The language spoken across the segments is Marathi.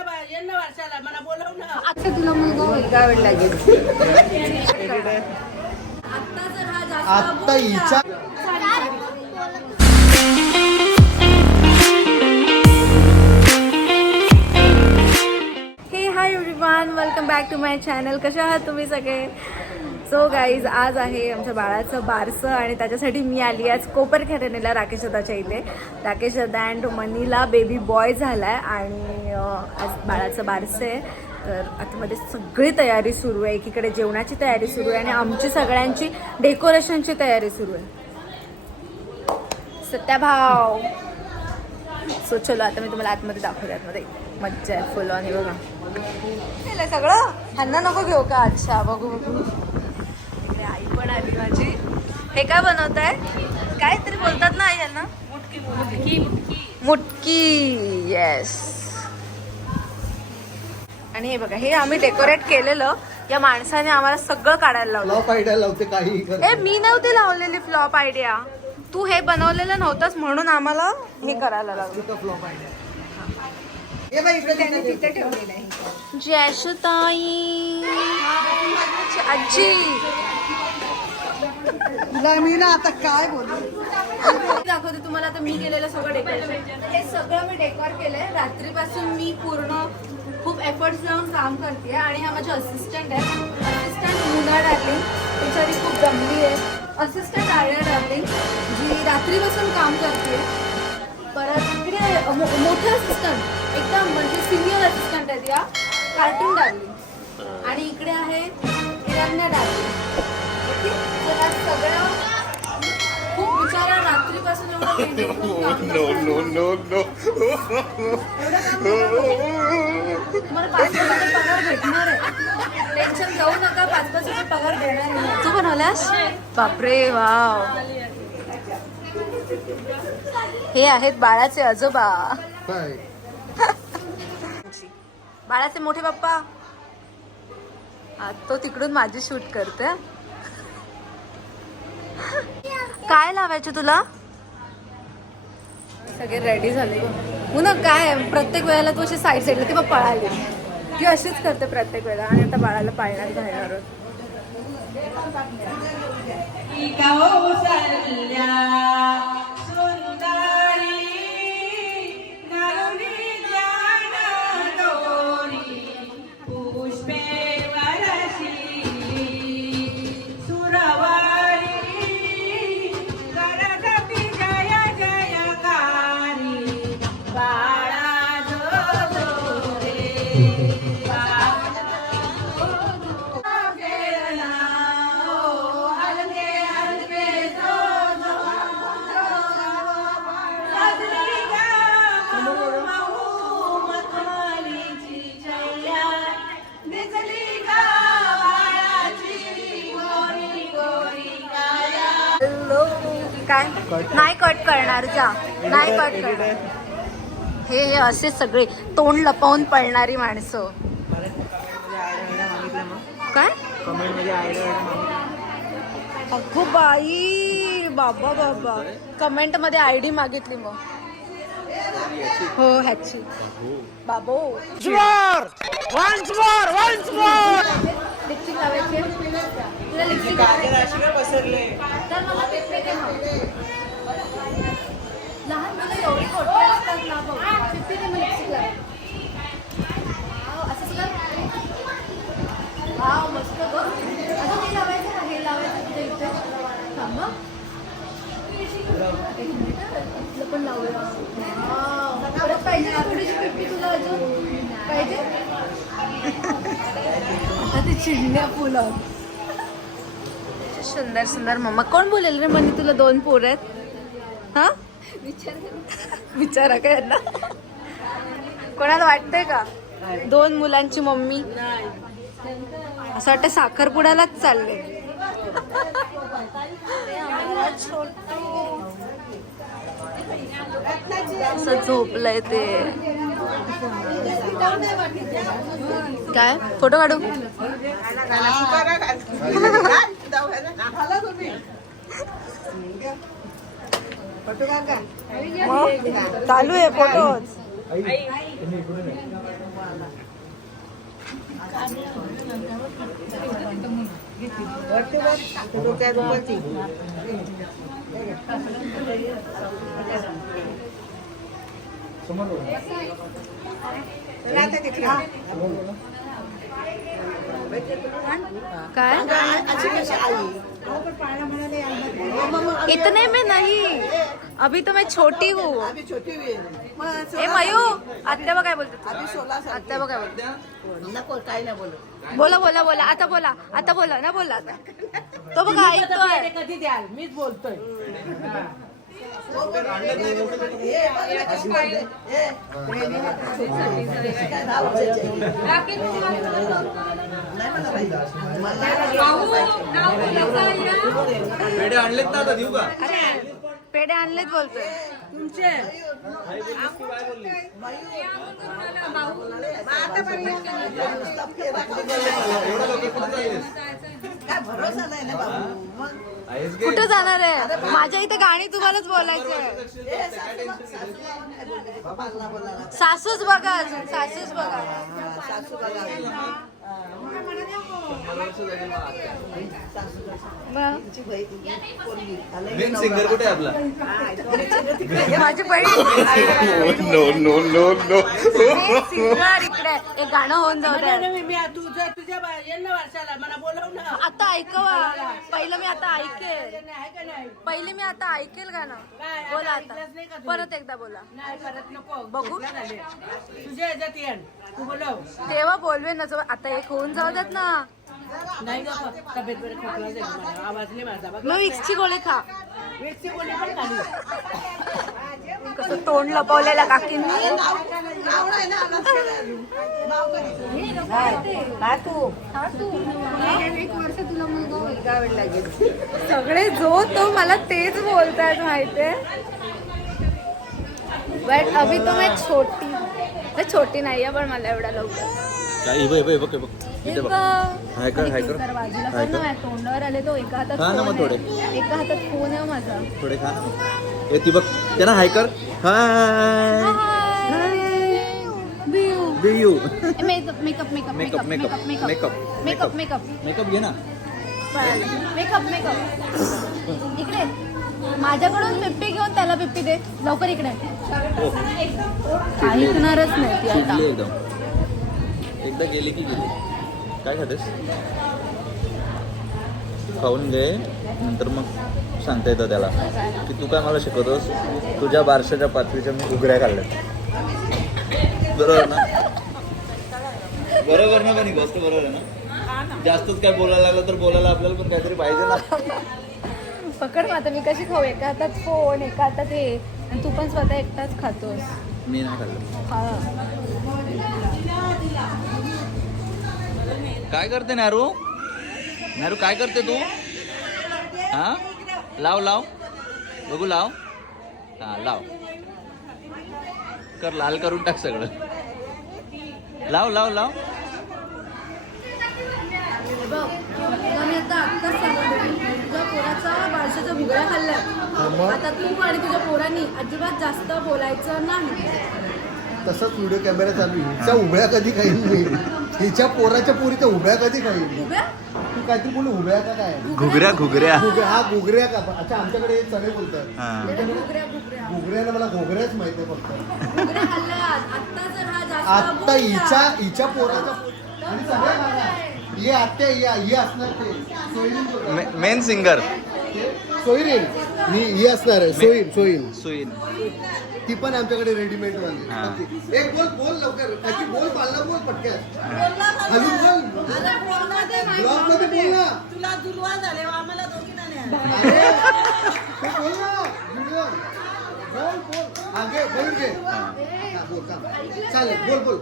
ना बा ये ना वर्षाला मला बोलव ना. आता तुला मुलगा हे hi everyone welcome back to my channel कशा आहात तुम्ही सगळे? सो गाईज आज आहे आमच्या बाळाचं बारसं आणि त्याच्यासाठी मी आली आज कोपर खेरणीला राकेश दादाच्या इथे. राकेश दादा अँड मनीला बेबी बॉय झाला आहे आणि आज बाळाचं बारसं आहे. तर आतमध्ये सगळी तयारी सुरू आहे. एकीकडे जेवणाची तयारी सुरू आहे आणि आमची सगळ्यांची डेकोरेशनची तयारी सुरू आहे. सत्याभाव. सो चलो आता मी तुम्हाला आतमध्ये दाखवते. आतमध्ये मज्जा आहे. फुलं आणि बघा. सगळं? ह्यांना नको घेऊ का? अच्छा बघू बघू. पण आली माझी. हे काय बनवत आहे काय तरी बोलतात ना आई यांना. मुटकी मुटकी. येस आणि हे बघा हे आम्ही डेकोरेट केलेलं. या माणसाने आम्हाला सगळं काढायला लावलं. लॉ पायड्या लावते काही ए मी नव्हती लावलेली फ्लॉप आयडिया तू हे बनवलेलं नव्हतंच म्हणून आम्हाला हे करायला लागलं फ्लॉप आयडिया जयशुताई आजी. तुला मी ना आता काय बोलू? दाखवते तुम्हाला आता मी केलेलं सगळं डेकोरेशन हे सगळं मी डेकोर केलंय. रात्रीपासून मी पूर्ण खूप एफर्ट्स लावून काम करते आणि हा माझा असिस्टंट आहे. असिस्टंट मुना डार्लिंग बिचारी खूप जमली आहे. असिस्टंट आर्या डार्लिंग जी रात्रीपासून काम करते परत इकडे मो- मोठे असिस्टंट एकदम म्हणजे सिनियर असिस्टंट आहेत या कार्टून डार्लिंग आणि इकडे आहे हिरण्या डार्लिंग सगळं खूप विचारा रात्रीपासून. तुम्हाला पाच पाच पगार भेटणार आहे. टेन्शन जाऊ नका पाच पगार देणार. तू बनवल्यास बापरे वाव. हे आहेत बाळाचे आजोबा. बाळाचे मोठे पप्पा. हा, तो तिकडून माझी शूट करते काय लावायचे तुला? सगळे रेडी झाले. पुन्हा काय प्रत्येक वेळेला तू अशी साईड साईडला किंवा पळाली ती अशीच करते प्रत्येक वेळेला. आणि आता बाळाला पाळण्यात घालणार आहोत. जा नाही कट करणार हे हे असे सगळे तोंड लपवून पळणारी माणसं. काय? अगो बाई बाबा बाबा. कमेंटमध्ये आयडी मागितली मग. हो ह्याची. बाबो. लिपस्टिक लावायची आहे? तुला लिपस्टिक तर मला पिपे दे मग. लहान मुलं एवढी खोटी असतात ना बघ. पिपे दे मग लिपस्टिक लाव. वाव, असंच कर. वाव, मस्त गं. अगं, हे लावायचं ना, हे लावायचं तुझ्या इथे. थांब हं. एक मिनिट हं, इथलं पण लावूया. वाव. परत पाहिजे थोडीशी तुला अजून पाहिजे? आता ते चिडल्या फुलं. सुंदर सुंदर मम्मा. कोण बोलेल रे म्हणे तुला दोन पोर आहेत? हा? विचारा का यांना? कोणाला वाटतंय का? दोन मुलांची मम्मी. असं वाटतं साखरपुड्यालाच चालले. असं झोपलंय ते. काय? फोटो काढू? चालू आहे फोटो. काय? इतने में नहीं। अभी तो मैं छोटी हूँ। अभी छोटी हुई है. मग ए मयू आत्या बघ काय बोलते आत्या बघ काय बोलते. नको काही नाही बोलत बोला बोला बोला. आता बोला आता बोला ना बोला आता. तो बघा ऐकतोय. कधी द्याल? मीच बोलतोय. पेढे आणलेत ना आता देऊ का? पेढे आणलेत बोलतोय. तुमचे. कुठं जाणार आहे? माझ्या इथे गाणी तुम्हालाच बोलायचं. सासूच बघा अजून सासूच बघा. हा, मेन. सिंगर कुठे आहे आपला? हा. माझी बहीण. No, no, no. सिंगर इकडे एक गाणं होऊन जाऊ नाही, मी तुझ्या तुझ्या बा- येण ना वर्षाला मला बोलव ना. आता ऐकवा. पहिलं मी आता ऐकेल. आहे का नाही? पहिले मी आता ऐकेल गाणं. बोला आता? परत एकदा बोला. नाही परत नको. बघू. तुझ्या ह्याच्यात येण तू बोलव. तेव्हा बोलवे ना जो- आता होऊन जाऊ देत ना. नाही ग तब्येत बरं खोकला जाईल मला. आवाज नाही माझा. बघ. मग विक्सची गोळी खा. वेटची गोळी पण खाली. कसं तोंड लपवलेलं काकींनी? काय तू. सगळे जो तो मला तेच बोलतायत माहितीये? बट अभी तो मैं छोटी. मैं छोटी नाही आहे पण मला एवढा लवकर. काय बघ बघ बघ इथे बघ. बघ. हाय कर, आणि हाय कर. केसर बाजूला हाय पण ना कर. माझ्या तोंडावर आले तो एका हातात खा ना फोन मग थोडे. आहे. एका हातात फोन आहे माझा. थोडे खा. ना मग. ए ती बघ. त्यांना हाय कर. Hi. Makeup makeup makeup makeup makeup makeup, makeup makeup makeup घे ना. मेकअप मेकअप इकडे. माझ्याकडून पिप्पी घेऊन त्याला पिप्पी दे. लवकर इकडे. हो. ऐकणारच नाही ती आता. एकदा गेली की गेली. काय खातेस? खाऊन घे नंतर मग सांगता येतं त्याला. की तू काय मला शिकवतोस? तुझ्या बारशाच्या पाचवीच्या मी उघड्या खाल्ल्या बरोबर ना? बरोबर ना पण गोष्ट बरोबर आहे ना? जास्तच काय बोलायला लागलं तर बोलायला आपल्याला पण काहीतरी पाहिजे ना. पकड मग आता मी कशी खाऊ? एका हातात फोन एका हातात हे. आणि तू पण स्वतः एकटाच खातोस. मी नाही खाल्लं. हा. काय करते नारू नारू काय करते तू? हा? लाव लाव. बघू लाव. हा लाव. कर लाल करून टाक सगळं. लाव लाव लाव. बघ तुला मी आता आत्ताच सांगत तुझ्या पोराचा बारशाच्या भुगळ्या खाल्ल्या आता तू आणि तुझ्या पोरांनी अजिबात जास्त बोलायचं नाही. तसंच व्हिडिओ कॅमेरा चालू आहे. हिच्या उभ्या कधी खाईल मी हिच्या पोराच्या पोरीच्या उभ्या कधी उभ्या तू काहीतरी बोलू उभ्या का काय? घुगऱ्या? घुगऱ्या घुगऱ्या. हा घुगऱ्या का? अच्छा आमच्याकडे हे चणे बोलतात. हा. घुगऱ्या घुगऱ्या. घुगऱ्याला मला घोगऱ्याच माहिती आहे फक्त. घुगऱ्या आत्ता जर हा जास्त आता बोलला, हिच्या हिच्या पोराच्या पो- आणि सगळ्या. ही आत्या ही ही असणार ते. सोयरीन. Main singer. सोयरीन ही ही असणार आहे. सोयीन सोयीन सुईन ती पण आमच्याकडे रेडीमेड वाली. एक बोल बोल लवकर. काकी बोल पालना बोल पटक्यात. खाली बोल. ब्लॉगमध्ये बोल ना तुला दुर्वा झाले आम्हाला दोघींना नाही अरे तू बोल ना बोल बोल. हा घे बोल घे. हा. बोल. चालेल बोल बोल.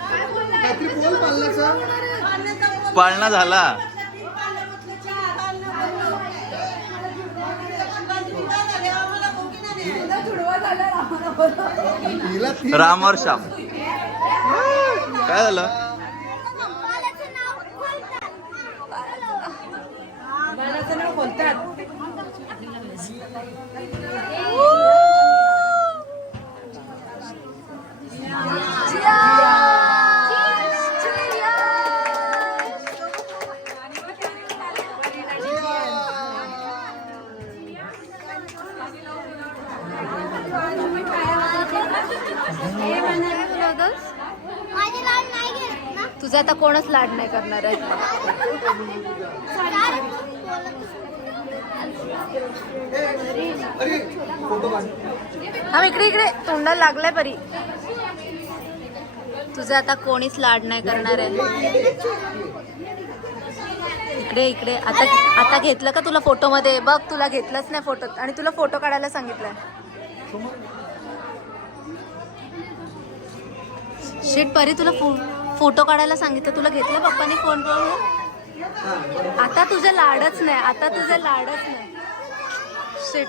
काहीतरी बोल पालनाचं. पाळणा झाला. राम और श्याम. काय झालं? बोलतात. कोणच लाड नाही करणार आहे. हा इकडे इकडे. तोंडाला लागलाय परी. तुझं आता कोणीच लाड नाही करणार आहे. इकडे इकडे. आता आता घेतलं का तुला फोटो मध्ये बघ तुला घेतलंच नाही फोटो. आणि तुला फोटो काढायला सांगितलंय. शेट परी तुला फोन फोटो काढायला सांगितलं तुला घेतलं पप्पानी फोन करून? आता तुझं लाडच नाही आता तुझं लाडच नाही. शेट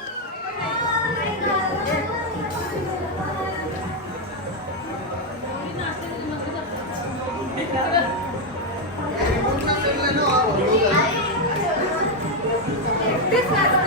एक